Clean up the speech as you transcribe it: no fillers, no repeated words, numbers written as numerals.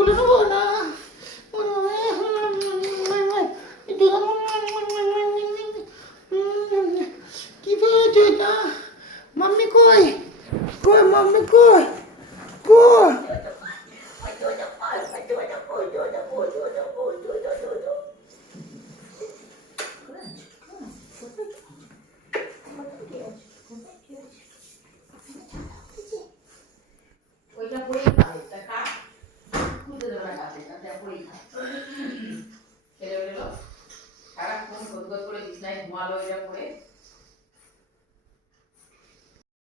খুলে নেবো না কি পেয়েছে এটা? মাম্মি কই কই মাম্মি কই?